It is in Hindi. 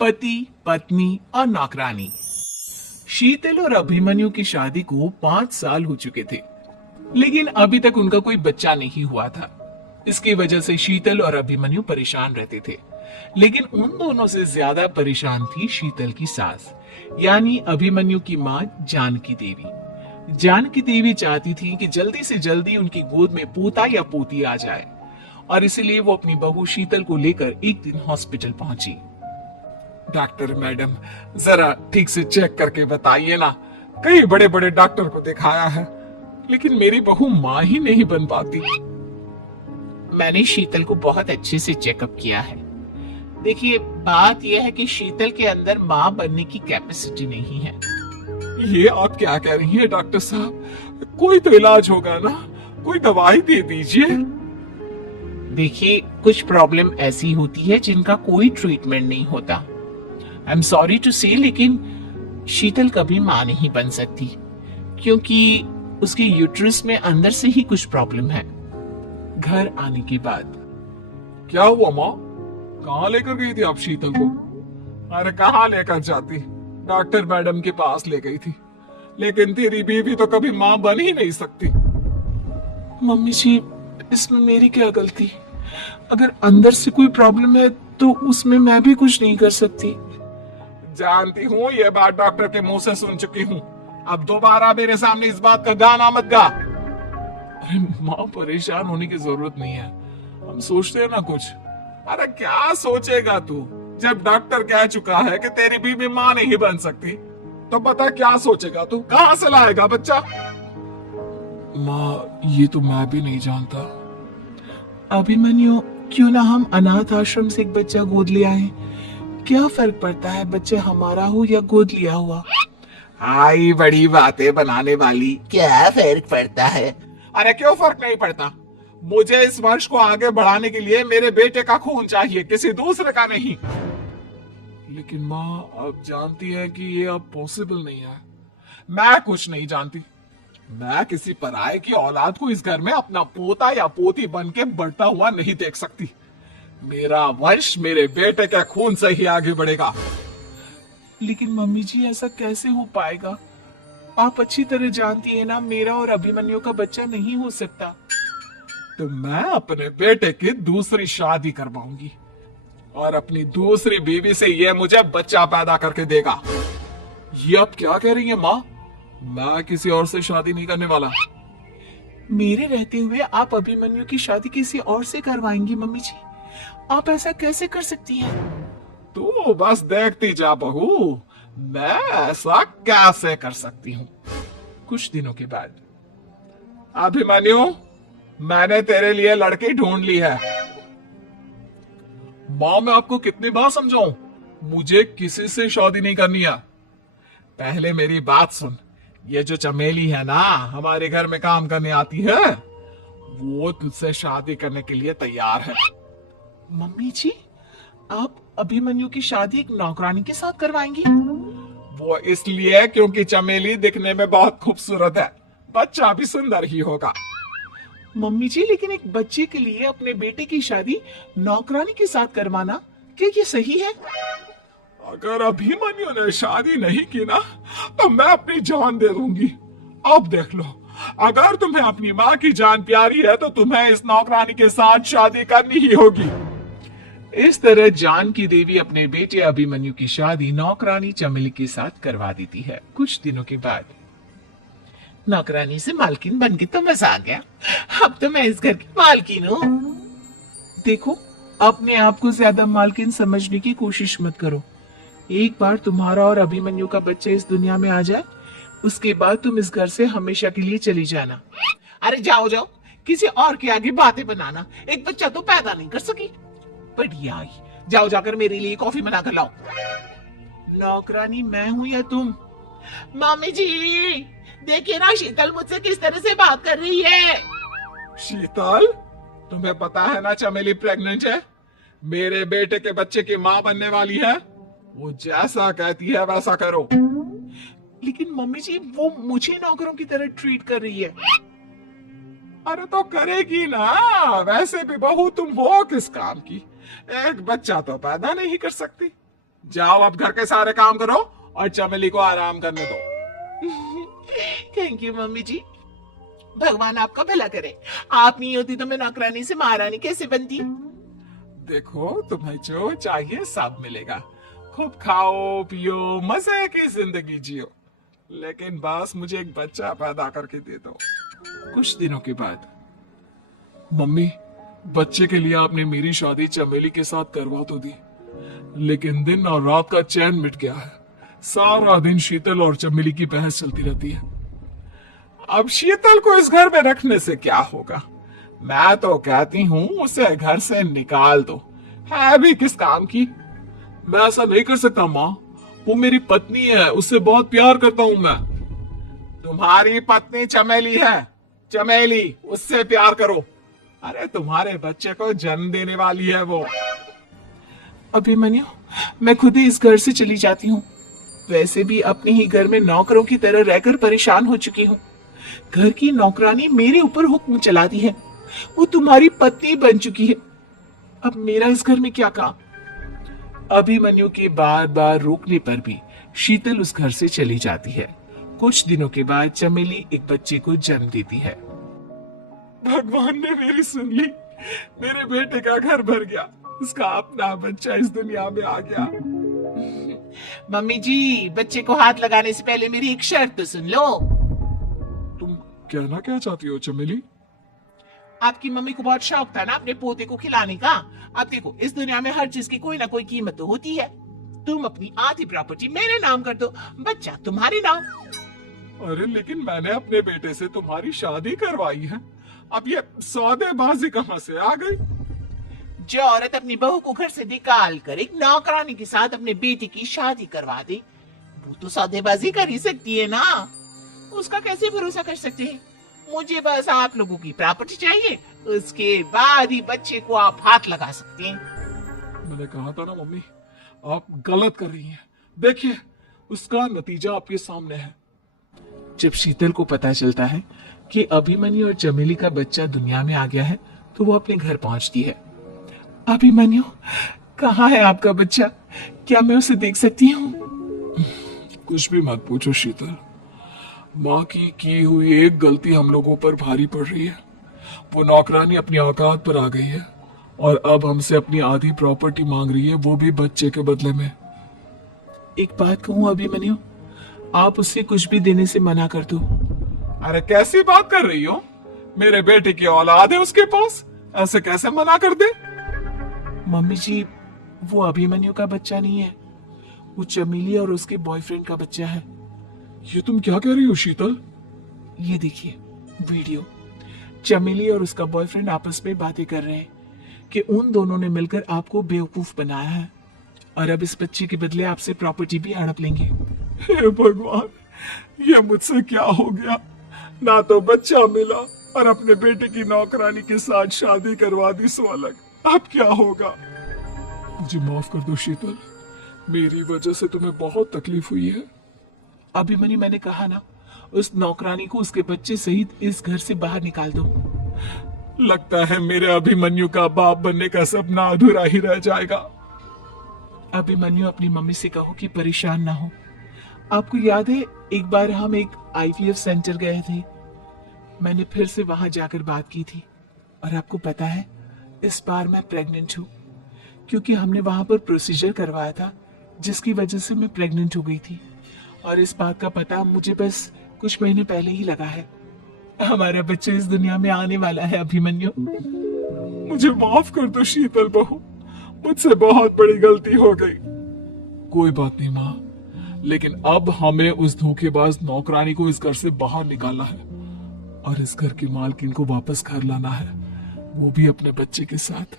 पति, पत्नी और नौकरानी। शीतल और अभिमन्यु की शादी को 5 साल हो चुके थे, लेकिन अभी तक उनका कोई बच्चा नहीं हुआ था। इसकी वजह से शीतल और अभिमन्यु परेशान रहते थे, लेकिन उन दोनों से ज्यादा परेशान थी शीतल की सास, यानी अभिमन्यु की मां जानकी देवी। जानकी देवी चाहती थी कि जल्दी से जल्दी उनकी गोद में पोता या पोती आ जाए, और इसीलिए वो अपनी बहू शीतल को लेकर एक दिन हॉस्पिटल पहुंची। डॉक्टर मैडम, जरा ठीक से चेक करके बताइए ना। कई बड़े बड़े डॉक्टर को दिखाया है, लेकिन मेरी बहू मां ही नहीं बन पाती। मैंने शीतल को बहुत अच्छे से चेकअप किया है। देखिए, बात यह है कि शीतल के अंदर मां बनने की कैपेसिटी नहीं है। ये आप क्या कह रही हैं डॉक्टर साहब? कोई तो इलाज होगा ना, कोई दवाई दे दीजिए। देखिए, कुछ प्रॉब्लम ऐसी होती है जिनका कोई ट्रीटमेंट नहीं होता। आई एम सॉरी टू से, लेकिन शीतल कभी मां नहीं बन सकती, क्योंकि उसके यूट्रस में अंदर से ही कुछ प्रॉब्लम है। घर आने के बाद क्या हुआ माँ? कहाँ लेकर गई थी आप शीतल को? अरे कहाँ लेकर जाती, डॉक्टर मैडम के पास ले गई थी, लेकिन तेरी बीवी तो कभी माँ बन ही नहीं सकती। मम्मी जी, इसमें मेरी क्या गलती? अगर अंदर से कोई प्रॉब्लम है तो उसमें मैं भी कुछ नहीं कर सकती। जानती हूँ, ये बात डॉक्टर के मुंह से सुन चुकी हूँ। अब दोबारा मेरे सामने इस बात का गाना मत गा। अरे माँ, परेशान होने की जरूरत नहीं है, हम सोचते हैं ना कुछ। अरे क्या सोचेगा तू? जब डॉक्टर कह चुका है कि तेरी बीवी माँ नहीं बन सकती, तो बता क्या सोचेगा तू? कहाँ से लाएगा बच्चा? माँ, ये तो मैं भी नहीं जानता। अभिमन्यु, क्यों ना हम अनाथ आश्रम से एक बच्चा गोद ले आए? क्या फर्क पड़ता है बच्चा हमारा हो या गोद लिया हुआ? आई बड़ी बातें बनाने वाली। क्या फर्क पड़ता है? अरे क्यों फर्क नहीं पड़ता? मुझे इस वंश को आगे बढ़ाने के लिए मेरे बेटे का खून चाहिए, किसी दूसरे का नहीं। लेकिन माँ, आप जानती है कि ये अब पॉसिबल नहीं है। मैं कुछ नहीं जानती। मैं किसी पराये की औलाद को इस घर में अपना पोता या पोती बन के बढ़ता हुआ नहीं देख सकती। मेरा वंश मेरे बेटे के खून से ही आगे बढ़ेगा। लेकिन मम्मी जी, ऐसा कैसे हो पाएगा? आप अच्छी तरह जानती है ना, मेरा और अभिमन्यु का बच्चा नहीं हो सकता। तो मैं अपने बेटे की दूसरी शादी करवाऊंगी, और अपनी दूसरी बीवी से ये मुझे बच्चा पैदा करके देगा। ये आप क्या कह रही हैं माँ? मैं किसी और से शादी नहीं करने वाला। मेरे रहते हुए आप अभिमन्यु की शादी किसी और से करवाएंगी? मम्मी जी, आप ऐसा कैसे कर सकती हैं? तू बस देखती जा बहू, मैं ऐसा कैसे कर सकती हूँ। कुछ दिनों के बाद, अभिमन्यु, मैंने तेरे लिए लड़की ढूंढ ली है। माँ, मैं आपको कितनी बार समझाऊं, मुझे किसी से शादी नहीं करनी है। पहले मेरी बात सुन। ये जो चमेली है ना, हमारे घर में काम करने आती है, वो तुझसे शादी करने के लिए तैयार है। मम्मी जी, आप अभिमन्यु की शादी एक नौकरानी के साथ करवाएंगी? वो इसलिए क्योंकि चमेली दिखने में बहुत खूबसूरत है, बच्चा भी सुंदर ही होगा। मम्मी जी, लेकिन एक बच्चे के लिए अपने बेटे की शादी नौकरानी के साथ करवाना, क्या ये सही है? अगर अभिमन्यु ने शादी नहीं की ना, तो मैं अपनी जान दे दूंगी। अब देख लो, अगर तुम्हें अपनी माँ की जान प्यारी है तो तुम्हें इस नौकरानी के साथ शादी करनी ही होगी। इस तरह जानकी देवी अपने बेटे अभिमन्यु की शादी नौकरानी चमेली के साथ करवा देती है। कुछ दिनों के बाद, नौकरानी से मालकिन बन के तो मजा आ गया, अब तो मैं इस घर की मालकिन हूँ। देखो, अपने आप को ज्यादा मालकिन समझने की कोशिश मत करो। एक बार तुम्हारा और अभिमन्यु का बच्चा इस दुनिया में आ जाए, उसके बाद तुम इस घर से हमेशा के लिए चली जाना। अरे जाओ जाओ, किसी और के आगे बातें बनाना, एक बच्चा तो पैदा नहीं कर सकी। बढ़िया, जाओ जाकर मेरे लिए कॉफी बना कर लाओ। नौकरानी मैं हूँ या तुम? मम्मी जी, देखिए ना शीतल मुझसे किस तरह से बात कर रही है। शीतल, तुम्हें पता है ना चमेली प्रेग्नेंट है, मेरे बेटे के बच्चे की माँ बनने वाली है। वो जैसा कहती है वैसा करो। लेकिन मम्मी जी, वो मुझे नौकरों की तरह ट्रीट कर रही है। अरे तो करेगी ना, वैसे भी बहू तुम हो किस काम की? एक बच्चा तो पैदा नहीं कर सकती। जाओ अब घर के सारे काम करो और चमेली को आराम करने दो। थैंक यू मम्मी जी, भगवान आपका भला करे। आप नहीं होती तो मैं नौकरानी से महारानी कैसे बनती। देखो तुम्हें जो चाहिए सब मिलेगा, खूब खाओ पियो मजे की जिंदगी जियो, लेकिन बस मुझे एक बच्चा पैदा करके दे दो। कुछ दिनों के बाद, मम्मी बच्चे के लिए आपने मेरी शादी चमेली के साथ करवा तो दी, लेकिन दिन और रात का चैन मिट गया है। सारा दिन शीतल और चमेली की बहस चलती रहती है। अब शीतल को इस घर में रखने से क्या होगा, मैं तो कहती हूँ उसे घर से निकाल दो, है भी किस काम की। मैं ऐसा नहीं कर सकता माँ, वो मेरी पत्नी है, उससे बहुत प्यार करता हूँ मैं। तुम्हारी पत्नी चमेली है, चमेली उससे प्यार करो। अरे तुम्हारे बच्चे को जन्म देने वाली है वो। अभिमन्यु, मैं खुद ही इस घर से चली जाती हूँ। वैसे भी अपने ही घर में नौकरों की तरह रहकर परेशान हो चुकी हूँ। घर की नौकरानी मेरे ऊपर हुक्म चलाती है, वो तुम्हारी पत्नी बन चुकी है। अब मेरा इस घर में क्या काम। अभिमन्यु के बार बार रोकने पर भी शीतल उस घर से चली जाती है। कुछ दिनों के बाद चमेली एक बच्चे को जन्म देती है। भगवान ने मेरी सुन ली, मेरे बेटे का घर भर गया, उसका अपना बच्चा इस दुनिया में आ गया। मम्मी जी, बच्चे को हाथ लगाने से पहले मेरी एक शर्त तो सुन लो। तुम कहना क्या चाहती हो चमेली? आपकी मम्मी को बहुत शौक था ना अपने पोते को खिलाने का। अब देखो, इस दुनिया में हर चीज की कोई ना कोई कीमत तो होती है। तुम अपनी आधी प्रॉपर्टी मेरे नाम कर दो, बच्चा तुम्हारे नाम। अरे लेकिन मैंने अपने बेटे से तुम्हारी शादी करवाई है, अब ये सौदेबाजी कहाँ से आ गई? जो औरत अपनी बहू को घर से निकाल कर एक नौकरानी के साथ अपने बेटे की शादी करवा दे, वो तो सौदेबाजी कर ही सकती है ना। उसका कैसे भरोसा कर सकते हैं। मुझे बस आप लोगों की प्रॉपर्टी चाहिए, उसके बाद ही बच्चे को आप हाथ लगा सकते हैं। मैंने कहा था ना मम्मी, आप गलत कर रही हैं। देखिए उसका नतीजा आपके सामने है। जब शीतल को पता चलता है कि अभिमन्यु और चमेली का बच्चा दुनिया में आ गया है, तो वो अपने घर पहुंचती है। अभिमन्यु, कहाँ है आपका बच्चा? क्या मैं उसे देख सकती हूँ? कुछ भी मत पूछो शीतल, माँ की हुई एक गलती हम लोगों पर भारी पड़ रही है। वो नौकरानी अपनी औकात पर आ गई है और अब हमसे अपनी आधी प्रॉपर्टी मांग रही है, वो भी बच्चे के बदले में। एक बात कहूँ अभिमन्यु, आप उससे कुछ भी देने से मना कर दो। अरे कैसी बात कर रही हो, मेरे बेटे की औलाद है उसके पास, ऐसे कैसे मना कर दे? मम्मी जी, वो अभिमन्यु का बच्चा नहीं है, वो चमेली और उसके बॉयफ्रेंड का बच्चा है। ये तुम क्या कह रही हो शीतल? ये देखिए वीडियो, चमेली और उसका बॉयफ्रेंड आपस में बातें कर रहे हैं कि उन दोनों ने मिलकर आपको बेवकूफ बनाया है और अब इस बच्चे के बदले आपसे प्रॉपर्टी भी हड़प लेंगे। हे भगवान, ये मुझसे क्या हो गया? ना तो बच्चा मिला और अपने बेटे की नौकरानी के साथ शादी करवा दी सो अलग। अब क्या होगा? मुझे माफ कर दो शीतल, मेरी वजह से तुम्हें बहुत तकलीफ हुई है। अभिमन्यु, मैंने कहा ना, उस नौकरानी को उसके बच्चे सहित इस घर से बाहर निकाल दो। लगता है मेरे अभिमन्यु का बाप बनने का सपना अधूरा ही रह जाएगा। अभिमन्यु, अपनी मम्मी से कहो कि परेशान ना हो। आपको याद है एक बार हम एक IVF सेंटर गए थे, मैंने फिर से वहां जाकर बात की थी और आपको पता है इस बार मैं प्रेग्नेंट हूँ, क्योंकि हमने वहां पर प्रोसीजर करवाया था जिसकी वजह से मैं प्रेग्नेंट हो गई थी और इस बात का पता मुझे बस कुछ महीने पहले ही लगा है। हमारा बच्चा इस दुनिया में आने वाला है अभिमन्यु। मुझे माफ कर दो शीतल बहू, मुझसे बहुत बड़ी गलती हो गई। कोई बात नहीं माँ, लेकिन अब हमें उस धोखेबाज नौकरानी को इस घर से बाहर निकालना है और इस घर की मालकिन को वापस घर लाना है, वो भी अपने बच्चे के साथ।